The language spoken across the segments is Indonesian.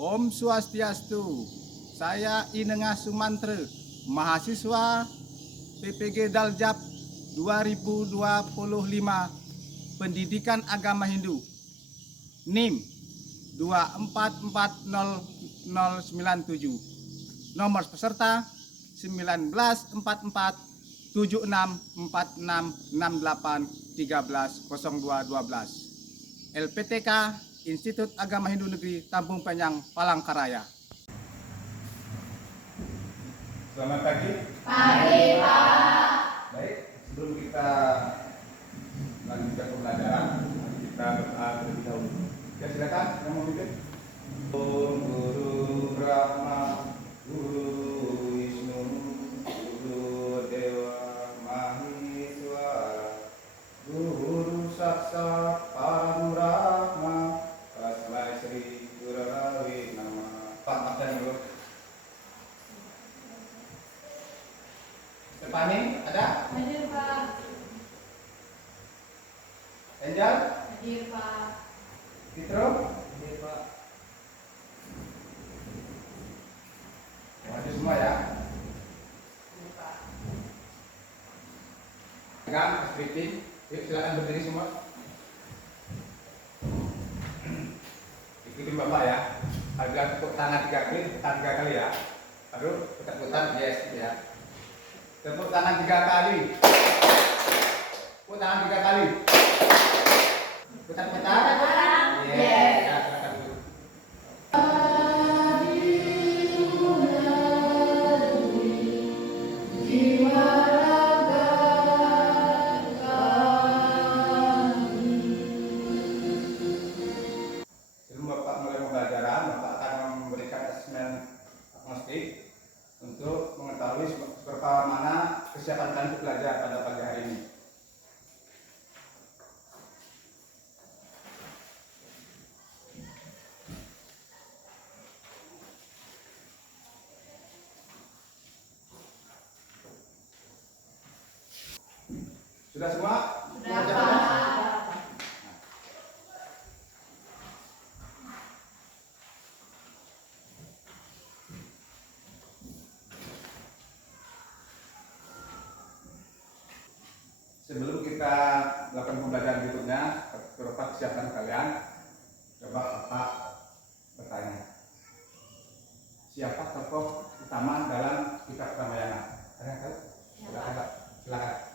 Om Swastiastu. Saya Inengah Sumantre, mahasiswa PPG Daljab 2025, Pendidikan Agama Hindu. NIM 2440097. Nomor peserta 1944466668130212. LPTK Institut Agama Hindu Negeri Tampung Penyang, Palangkaraya. Selamat pagi. Pagi, Pak. Baik, sebelum kita lanjutkan pembelajaran, kita berdoa terlebih dahulu. Ya, silakan yang mau pimpin. Om Guru Brahma, Guru Wisnu, Guru Dewa Maheswara, Guru Saksat Parambrahma, Tasmai Sri Gurave Namah. Pak, absen dulu. Stefani, ada? Hadir, Pak. Angel? Hadir, Pak. Fitro? Hadir, Pak. Hadir semua ya? Hadir, Pak. Pegang, scripting. Yuk, silakan berdiri semua. Ikutin Bapak ya. Harga tepuk tangan 3 kali ya. Baru putar-putar yes ya. Tepuk tangan 3 kali. Tepuk tangan 3 kali. Putar-putar. Yes. Ya, silakan dulu. Sebelum Bapak mulai pembelajaran, Bapak akan memberikan asesmen agnostik untuk mengetahui seberapa mana kesiapan kalian untuk belajar pada pagi hari ini. Sudah semua? Sudah, Pak. Sebelum kita melakukan pembelajaran berikutnya, beberapa kesiapan kalian, coba Bapak bertanya. Siapa tokoh utama dalam kitab Ramayana? Ada yang tahu? Silakan, Pak. Silakan.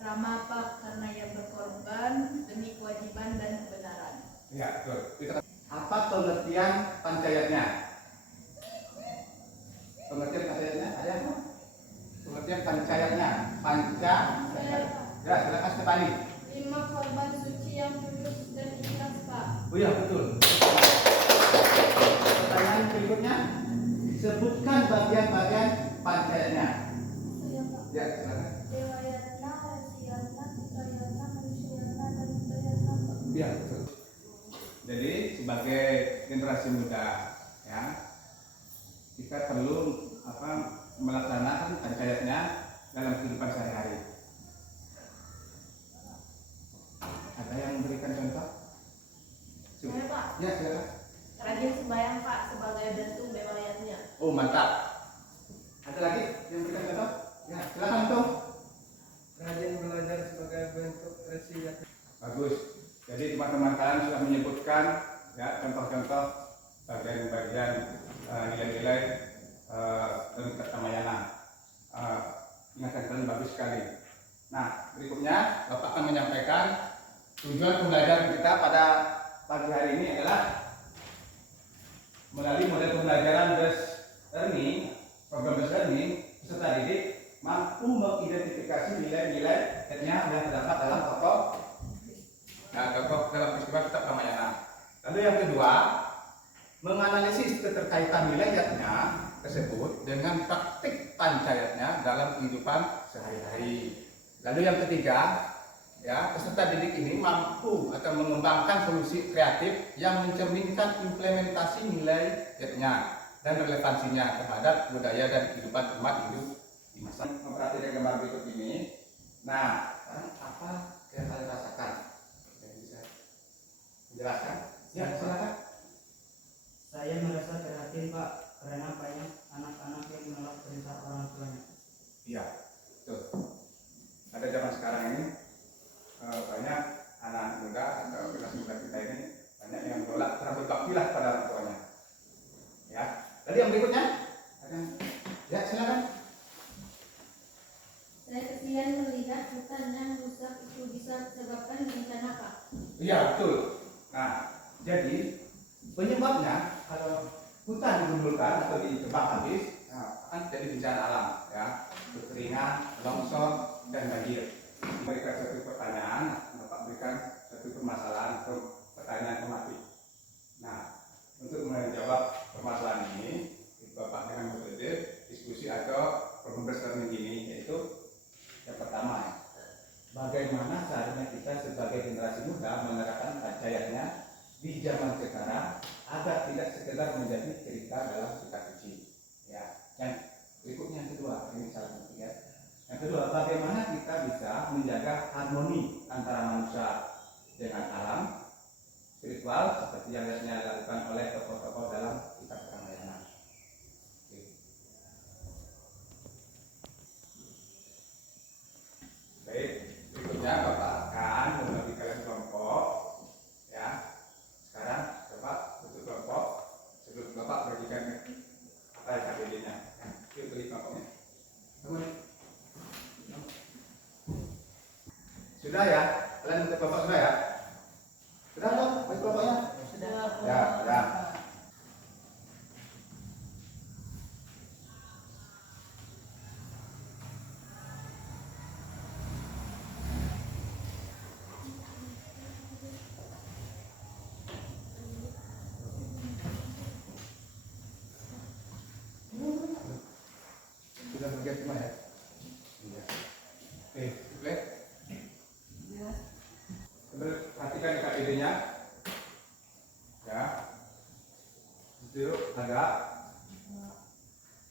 Rama, Pak, karena yang berkorban demi kewajiban dan kebenaran. Ya, betul. Apa pengertian pancayatnya? Pengertian pancayatnya ada yang tahu? Pengertian pancayatnya, panca. Ya, silakan Stefani. 5 korban suci yang tulus dan ikhlas, Pak. Oh ya, betul. Pertanyaan berikutnya, sebutkan bagian-bagian pancayatnya. Iya, Pak. Ya, silakan. Dewayatna, Rasyatna, Putrayatna, Manusyatna, dan Udayatna, Pak. Ya, betul. Jadi sebagai generasi muda, ya, kita perlu melaksanakan pancayatnya dalam kehidupan sehari-hari. Ada yang memberikan contoh? Saya, Pak. Ya, silakan. Rajin sembahyang, Pak, sebagai bentuk dewayatnya. Oh, mantap. Ada lagi yang memberikan contoh? Ya, silakan tuh. Rajin belajar sebagai bentuk resilience. Bagus. Jadi teman-teman kalian sudah menyebutkan ya contoh-contoh bagian-bagian nilai-nilai dalam kitab Ramayana. Ingatan kalian bagus sekali. Nah, berikutnya Bapak akan menyampaikan tujuan pembelajaran kita pada pagi hari ini adalah melalui model pembelajaran based learning, program based learning, peserta didik mampu mengidentifikasi nilai-nilai yang terdapat dalam tokoh dalam peristiwa kitab Ramayana. Lalu yang kedua, menganalisis keterkaitan nilainya tersebut dengan praktik pancayatnya dalam kehidupan sehari-hari. Lalu yang ketiga, ya, peserta didik ini mampu atau mengembangkan solusi kreatif yang mencerminkan implementasi nilainya dan relevansinya terhadap budaya dan kehidupan umat Hindu di masa. Memperhatikan gambar berikut ini. Nah, apa yang kalian rasakan? Bisa menjelaskan? Ya, silakan. Saya merasa ini Pak, karena banyak anak-anak yang menolak perintah orang tuanya. Iya, betul. Ada zaman sekarang ini banyak anak muda atau generasi muda kita ini banyak yang menolak karena berbaktilah pada orang tuanya. Ya, tadi yang berikutnya, ada yang- ya silakan. Saya kesian melihat hutan yang rusak itu bisa disebabkan bencana Pak. Iya betul. Nah, jadi penyebabnya kalau hutan digundulkan atau ditebang habis, nah, akan jadi bencana alam, ya, kekeringan, longsor, dan banjir. Memberikan satu pertanyaan, Bapak berikan satu permasalahan atau pertanyaan tematik. Nah, untuk menjawab permasalahan ini, Bapak dengan metode diskusi atau problem brainstorming ini, yaitu yang pertama, bagaimana seharusnya kita sebagai generasi muda menerapkan pancayatnya di zaman sekarang agar tidak sekedar menjadi cerita dalam kitab suci. Ya, yang berikutnya yang kedua, ini salah satu ya. Yang kedua, bagaimana kita bisa menjaga harmoni antara manusia dengan alam spiritual seperti yang dilakukan oleh tokoh-tokoh dalam kitab Ramayana. Oke. Baik, berikutnya Bapak akan membagi kalian kelompok, ya. Sekarang Bapak bentuk kelompok. Sebelum Bapak bagikan apa yang KBD-nya, ya. Yuk beri kelompoknya. Teman. Sudah ya, kalian bentuk kelompok sudah ya? Sudah kok, bagi kelompoknya? Ya, sudah. Sudah bagian semua ya? Iya. Oke, boleh? Perhatikan KID-nya. Ya. Duduk agak.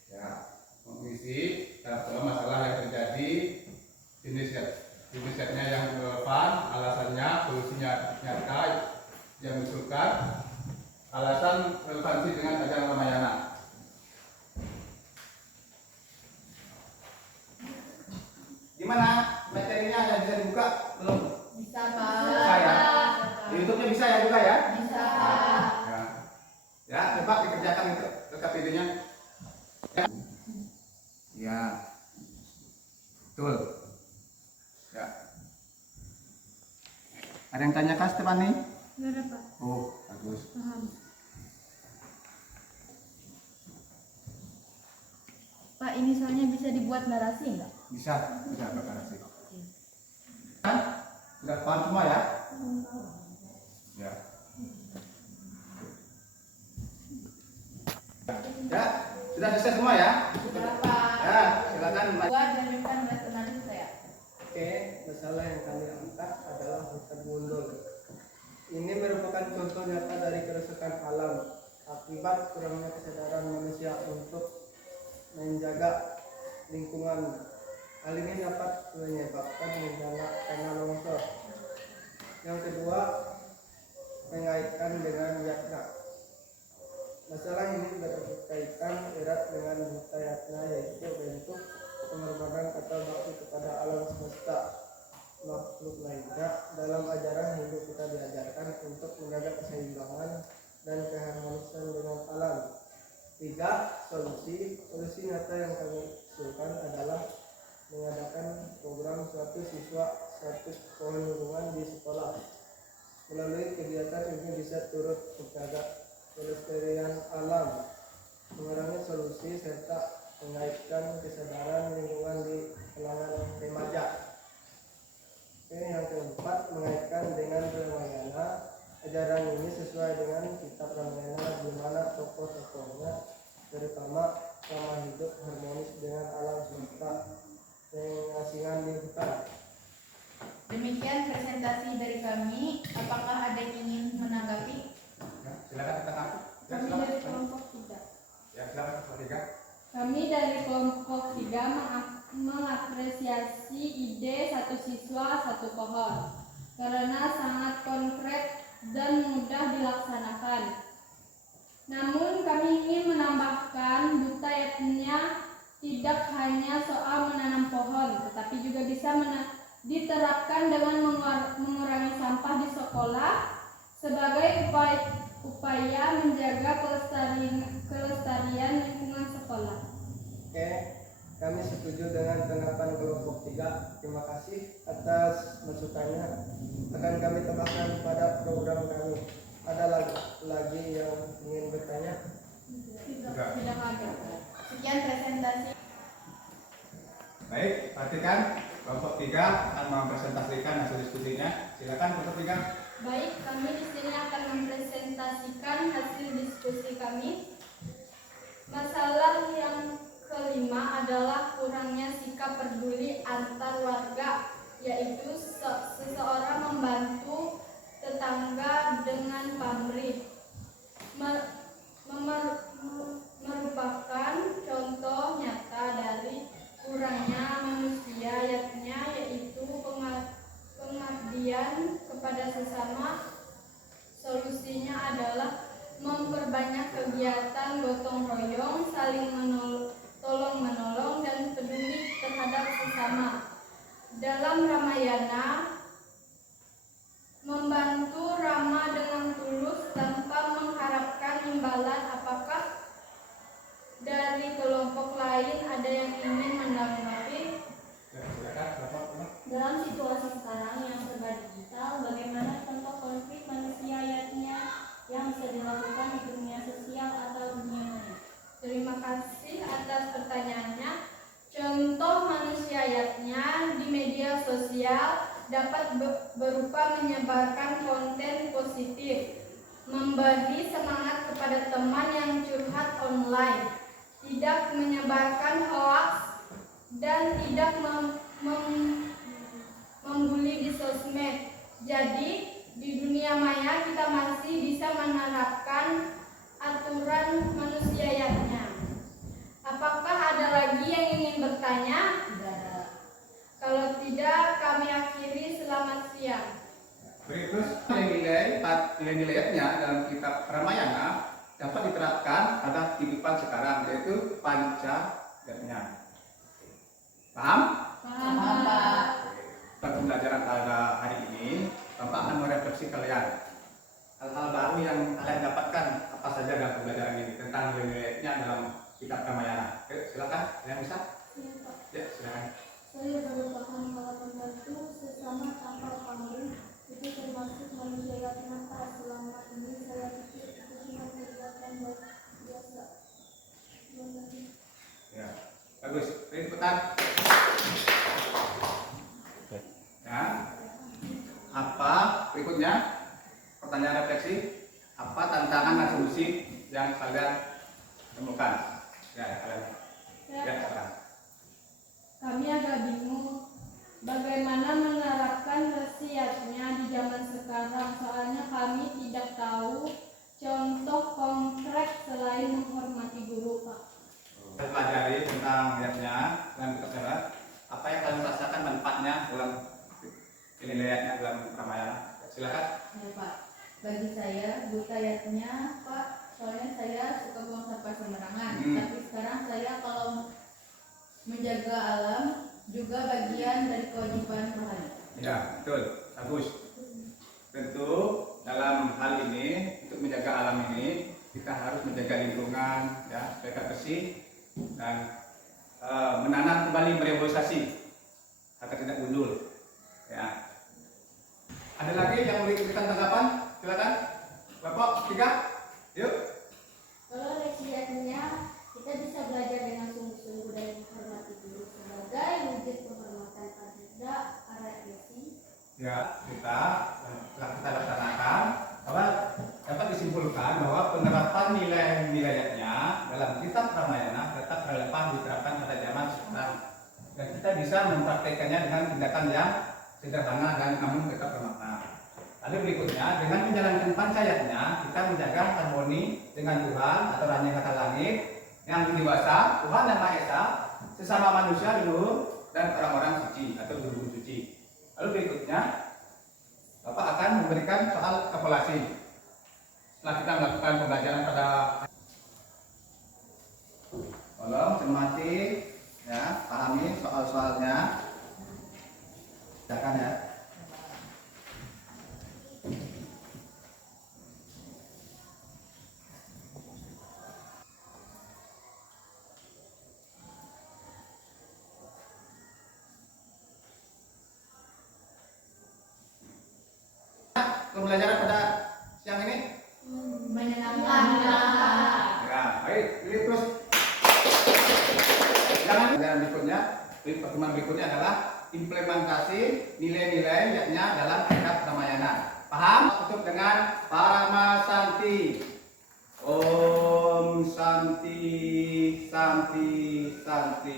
Ya. Mengisi dalam masalah yang terjadi, jenisnya yang relevan, alasannya, solusinya nyata yang diusulkan, alasan relevansi dengan ajaran Ramayana. Gimana materinya, ada bisa dibuka belum? Bisa Pak. Bisa ya? Di YouTube-nya bisa ya juga ya? Bisa. Ya, ya coba dikerjakan itu lengkap videonya. Ya. Ya, betul. Ya. Ada yang tanya Kak Stefani? Enggak ada Pak. Oh, bagus. Paham. Pak, ini soalnya bisa dibuat narasi enggak? Bisa berkreasi. Kan? Sudah paham semua ya? Ya. Ya, sudah selesai semua ya? Sudah Pak. Ya, silakan. Buat dan minta berkenan saya. Oke, masalah yang kami angkat adalah hutan gundul. Ini merupakan contoh nyata dari kerusakan alam akibat kurangnya kesadaran manusia untuk menjaga lingkungan. Hal ini dapat menyebabkan bencana tanah longsor. Yang kedua, mengaitkan dengan yatna. Masalah ini berkaitan erat dengan buta yatna, yaitu bentuk pengorbanan atau bakti kepada alam semesta makhluk lainnya. Dalam ajaran Hindu kita diajarkan untuk menjaga keseimbangan dan keharmonisan dengan alam. Tiga, solusi nyata yang kami usulkan adalah mengadakan program suatu siswa satu pohon lingkungan di sekolah. Melalui kegiatan ini bisa turut menjaga kelestarian alam, mengurangi solusi serta mengaitkan kesadaran lingkungan di kalangan remaja. Ini yang keempat, mengaitkan dengan Ramayana. Ajaran ini sesuai dengan kitab Ramayana di mana tokoh-tokohnya terutama ramah hidup harmonis dengan alam semesta pengasingan di hutan. Demikian presentasi dari kami. Apakah ada yang ingin menanggapi? Ya, silakan kita tahu. Ya, Kami silakan. dari kelompok 3. Ya, silakan kelompok 3. Kami dari kelompok 3 mengapresiasi ide satu siswa satu pohon karena sangat konkret dan mudah dilaksanakan. Namun kami ingin menambahkan menambahkan butayatnya tidak hanya soal menanam pohon, tetapi juga bisa diterapkan dengan mengurangi sampah di sekolah sebagai upaya menjaga kelestarian lingkungan sekolah. Oke, kami setuju dengan tanggapan kelompok 3. Terima kasih atas masukannya. Akan kami tambahkan pada program kami. Ada lagi yang ingin bertanya? Tidak ada. Sekian presentasi. Baik, perhatikan kelompok 3 akan mempresentasikan hasil diskusinya. Silakan kelompok 3. Baik, kami di sini akan mempresentasikan hasil diskusi kami. Masalah yang kelima adalah kurangnya sikap peduli antar warga, yaitu seseorang membantu tetangga dengan pamrih. Merupakan contoh nyata dari kurangnya manusia yaitu pengabdian kepada sesama. Solusinya adalah memperbanyak kegiatan gotong royong, saling tolong menolong dan peduli terhadap sesama. Dalam Ramayana, membantu ramah dengan tulus tanpa mengharapkan imbalan. Apakah dari kelompok lain ada yang ingin menanggapi? Ya, silakan kelompok 5. Dalam situasi sekarang yang serba digital, bagaimana contoh konflik manusianya yang bisa dilakukan di dunia sosial atau dunia maya? Terima kasih atas pertanyaannya. Contoh manusianya di media sosial dapat berupa menyebarkan konten positif, memberi semangat kepada teman yang curhat online, tidak menyebarkan hoaks, dan tidak membuli di sosmed. Jadi di dunia maya kita masih bisa menerapkan aturan manusianya. Apakah ada lagi yang ingin bertanya? Tidak ada. Kalau tidak, kami akhiri. Selamat siang. Berikut nilai-nilainya dalam kitab Ramayana dapat diterapkan pada kehidupan sekarang, yaitu Pancayatnya. Paham? Paham, Pak. Pada pembelajaran pada hari ini, Bapak akan merefleksi kalian hal-hal baru yang kalian dapatkan apa saja dalam pembelajaran ini tentang nilai-nilainya dalam kitab Ramayana. Silakan, yang bisa? Ya, silakan. Saya baru paham kalau membantu sesama tanpa pamrih itu termasuk manusia yang nakal. Selama ini saya pikir itu cuma kegiatan biasa. Ya, bagus. Ikutan. Ya. Apa berikutnya? Pertanyaan refleksi. Apa tantangan dan solusi yang kalian temukan? Ya, kalian. Ya, sekarang. Kami agak bingung bagaimana menerapkan wasiatnya di zaman sekarang, soalnya kami tidak tahu contoh konkret selain menghormati guru, Pak. Kita pelajari tentang ayatnya dalam kitab Ramayana. Apa yang kalian rasakan manfaatnya dalam nilai-nilainya dalam Ramayana? Silakan. Ya, Pak. Bagi saya, butayatnya, Pak, soalnya saya suka buang sampah sembarangan. Tapi sekarang saya kalau menjaga alam juga bagian dari kewajiban rohani. Ya, betul. Bagus. Tentu dalam hal ini untuk menjaga alam ini kita harus menjaga lingkungan, ya, supaya bersih dan menanam kembali mereboisasi agar tidak gundul. Ya. Ada lagi yang mau diberikan tanggapan? Silakan. Bapak 3. Yuk. Kalau wasiatnya kita bisa belajar dengan sungguh-sungguh dan menghormati guru sebagai wujud penghormatan pada para isi. Ya, kita telah kita laksanakan bahwa dapat disimpulkan bahwa penerapan nilai-nilainya dalam kitab Ramayana tetap relevan diterapkan pada zaman sekarang, dan kita bisa mempraktekannya dengan tindakan yang sederhana dan namun tetap bermakna. Lalu berikutnya, dengan menjalankan pancayatnya kita menjaga harmoni dengan Tuhan atau Raja Kata Langit yang dewasa, Tuhan yang Maha Esa, sesama manusia dulu, dan orang-orang suci atau guru-guru suci. Lalu berikutnya, Bapak akan memberikan soal evaluasi. Setelah kita melakukan pembelajaran pada pembelajaran pada siang ini? Menyenangkan. Ya, baik. Ini terus. Jangan pelajaran berikutnya. Pertemuan berikutnya adalah implementasi nilai-nilai yaknya dalam kitab Ramayana. Paham? Tutup dengan Parama Santi. Om Santi, Santi, Santi.